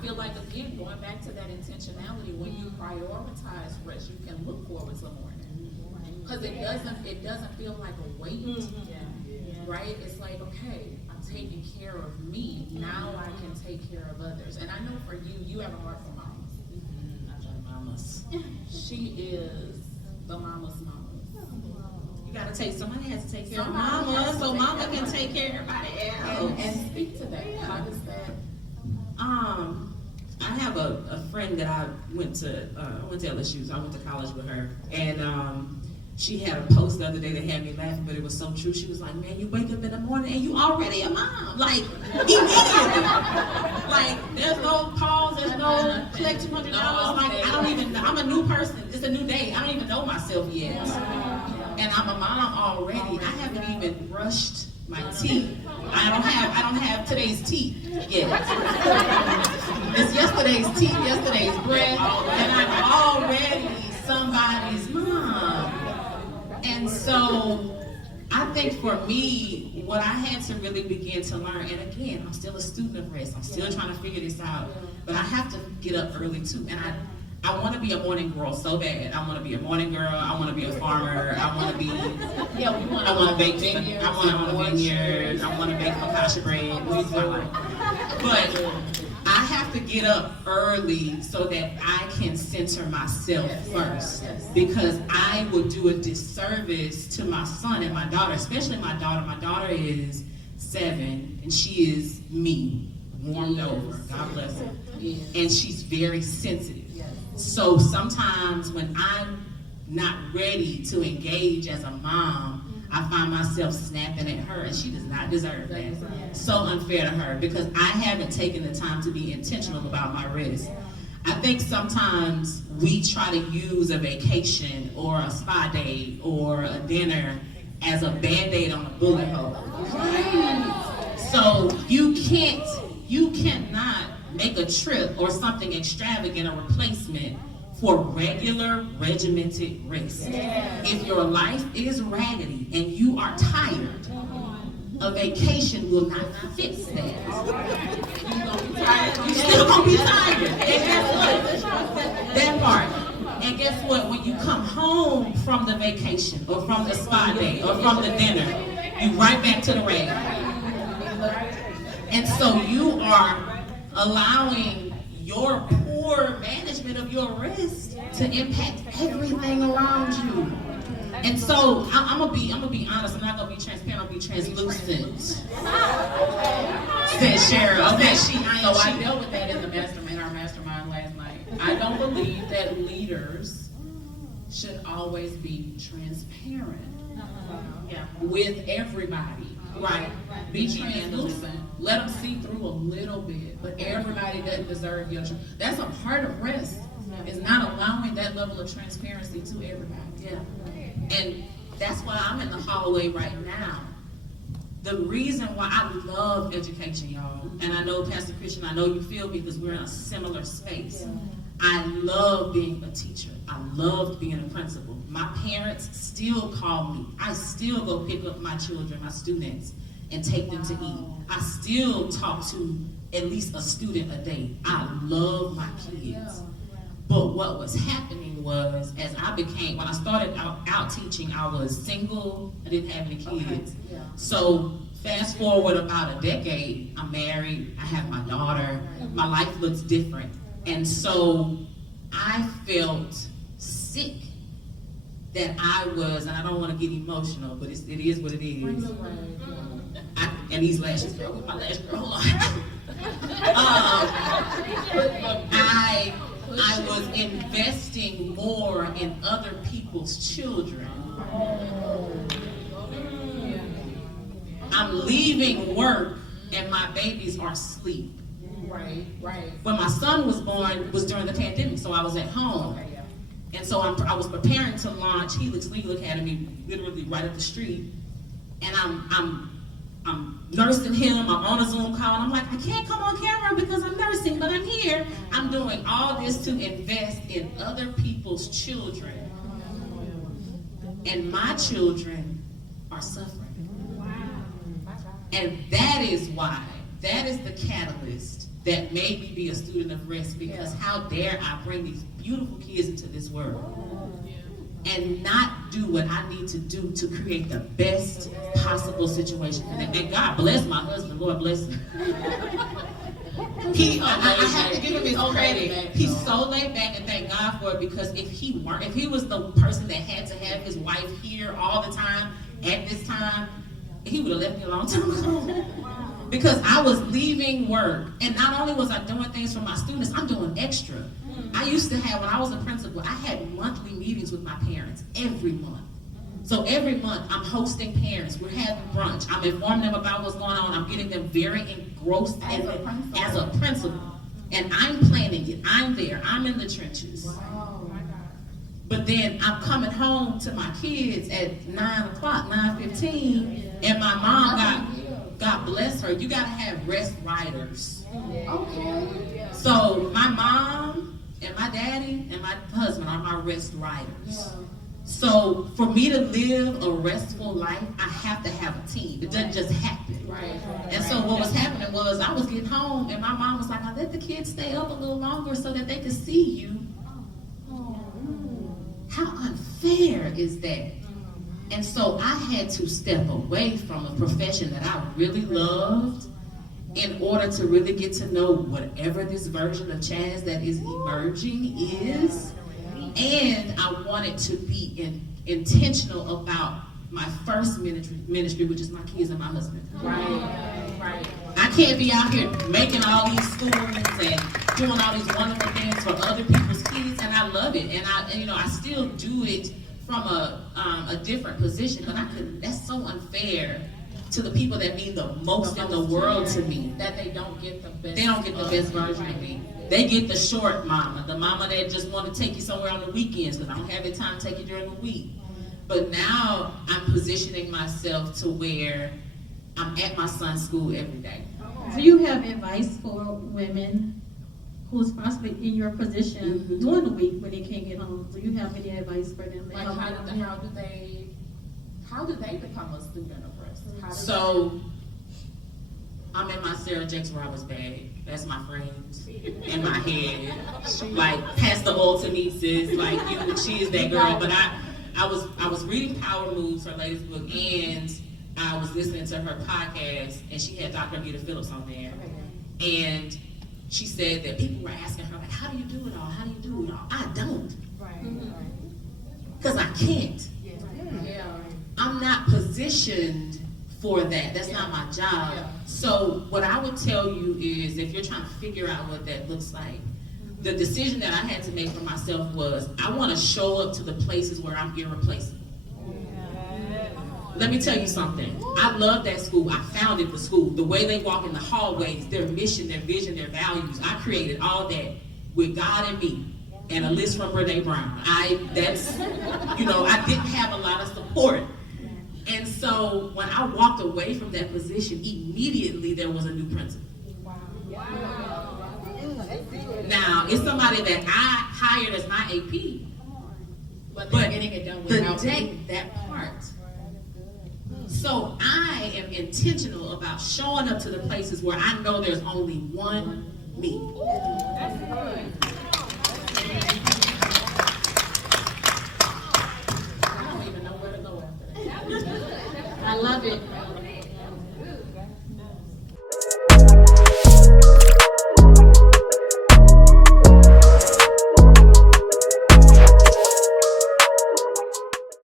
feel like, again, going back to that intentionality, when you prioritize rest, you can look forward to morning. Because it doesn't feel like a weight, right? It's like, okay, I'm taking care of me. Now I can take care of others. And I know for you, you have a heart for mamas. I love mamas. She is the mama's mama. You gotta somebody has to take care of mama, so mama can take care of everybody else. And speak to that. How does that? I have a friend that I went to LSU, so I went to college with her, and she had a post the other day that had me laughing, but it was so true. She was like, "Man, you wake up in the morning and you already a mom, like immediately. Like there's no pause, there's no collect $200. Like I don't even. I'm a new person. It's a new day. I don't even know myself yet, and I'm a mom already. I haven't even brushed my teeth. I don't have today's teeth yet. It's yesterday's teeth, yesterday's breath, and I'm already somebody's mom. And so I think for me, what I had to really begin to learn, and again, I'm still a student of rest. I'm still trying to figure this out, but I have to get up early too. And I want to be a morning girl so bad. I want to be a morning girl. I want to be a farmer. I want to be. I want to bake vineyards. I want to own a vineyard. I want to bake focaccia bread. But I have to get up early so that I can center myself first, because I would do a disservice to my son and my daughter, especially my daughter. My daughter is 7, and she is me, warmed over. God bless her. And she's very sensitive. So sometimes when I'm not ready to engage as a mom, I find myself snapping at her, and she does not deserve that. So unfair to her, because I haven't taken the time to be intentional about my rest. I think sometimes we try to use a vacation or a spa day or a dinner as a Band-Aid on a bullet hole. So you cannot make a trip or something extravagant a replacement for regular regimented rest. If your life is raggedy and you are tired, a vacation will not fix that. You're still gonna be tired. And guess what? That part. And guess what? When you come home from the vacation or from the spa day or from the dinner, you right back to the rag. And so you are allowing your poor management of your rest to impact everything around you. And so I'm gonna be honest. I'm not gonna be transparent. I'm gonna be translucent. Said Sheryl. Okay, I dealt with that in our mastermind last night. I don't believe that leaders should always be transparent with everybody. Right. Be translucent. Let them see through a little bit, but everybody doesn't deserve your truth. That's a part of rest, is not allowing that level of transparency to everybody. And that's why I'm in the hallway right now. The reason why I love education, y'all, and I know Pastor Christian, I know you feel me because we're in a similar space. I love being a teacher. I loved being a principal. My parents still call me. I still go pick up my children, my students, and take them to eat. I still talk to at least a student a day. I love my kids. But what was happening was, as I became, when I started out teaching, I was single. I didn't have any kids. So fast forward about a decade, I'm married. I have my daughter. My life looks different. And so I felt sick that I was, and I don't want to get emotional, but it is what it is. And these lashes, girl, with my lash girl on. I was investing more in other people's children. I'm leaving work and my babies are asleep. Right. When my son was born was during the pandemic, so I was at home. And so I was preparing to launch Helix Legal Academy, literally right up the street. And I'm nursing him, I'm on a Zoom call, and I'm like, I can't come on camera because I'm nursing, but I'm here. I'm doing all this to invest in other people's children. And my children are suffering. And that is why, that is the catalyst that made me be a student of rest, because how dare I bring these beautiful kids into this world and not do what I need to do to create the best possible situation for them. And God bless my husband, Lord bless him. I have to give him his credit. He's so laid back, and thank God for it, because if he was the person that had to have his wife here all the time at this time, he would have left me a long time ago. Because I was leaving work, and not only was I doing things for my students, I'm doing extra. I used to have, when I was a principal, I had monthly meetings with my parents every month. So every month, I'm hosting parents. We're having brunch. I'm informing them about what's going on. I'm getting them very engrossed as a principal. And I'm planning it. I'm there. I'm in the trenches. But then I'm coming home to my kids at 9 o'clock, 9:15, and my mom God bless her, you gotta have rest riders. Okay. So my mom and my daddy and my husband are my rest riders. So for me to live a restful life, I have to have a team. It doesn't just happen. Right. And so what was happening was I was getting home and my mom was like, I let the kids stay up a little longer so that they could see you. How unfair is that? And so I had to step away from a profession that I really loved in order to really get to know whatever this version of Chaz that is emerging is. And I wanted to be intentional about my first ministry, which is my kids and my husband. Right. I can't be out here making all these schools and doing all these wonderful things for other people's kids, and I love it. And I still do it from a different position, but that's so unfair to the people that mean the most in the world to me. That they don't get the best. They don't get the best version of me. They get the short mama, the mama that just want to take you somewhere on the weekends because I don't have the time to take you during the week. But now I'm positioning myself to where I'm at my son's school every day. Do you have advice for women who's possibly in your position during the week when they can't get home? Do you have any advice for them? Like how do they become a student of rest? So I'm in my Sarah Jakes Roberts bag. That's my friend in my head. Like, pass the oil to me, sis. Like, she is that girl. But I was reading Power Moves, her latest book, and I was listening to her podcast, and she had Dr. Anita Phillips on there. And she said that people were asking her, like, how do you do it all? How do you do it all? I don't. Because I can't. I'm not positioned for that. That's not my job. So what I would tell you is, if you're trying to figure out what that looks like, the decision that I had to make for myself was, I want to show up to the places where I'm irreplaceable. Let me tell you something. I love that school. I founded the school. The way they walk in the hallways, their mission, their vision, their values. I created all that with God and me and a list from Brene Brown. I didn't have a lot of support. And so when I walked away from that position, immediately there was a new principal. Now, it's somebody that I hired as my AP. But getting it done without that part. So I am intentional about showing up to the places where I know there's only one me.